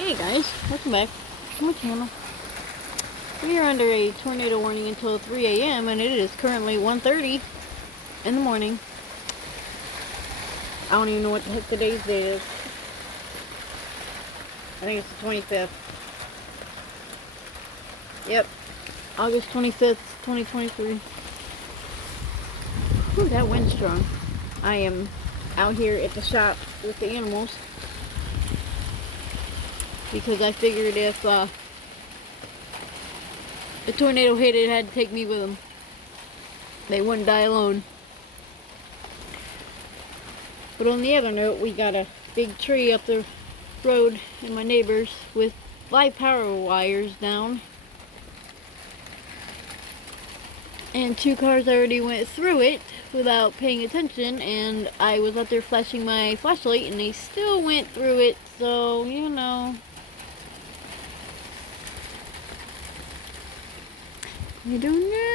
Hey guys, welcome back to my channel. We are under a tornado warning until 3 a.m. and it is currently 1:30 in the morning. I don't even know what the heck today's date is. I think it's the 25th. Yep, August 25th, 2023. Whew, that wind's strong. I am out here at the shop with the animals because I figured if the tornado hit, it had to take me with them. They wouldn't die alone. But on the other note, we got a big tree up the road in my neighbor's with live power wires down. And 2 cars already went through it without paying attention, and I was out there flashing my flashlight and they still went through it, so you know. I don't know.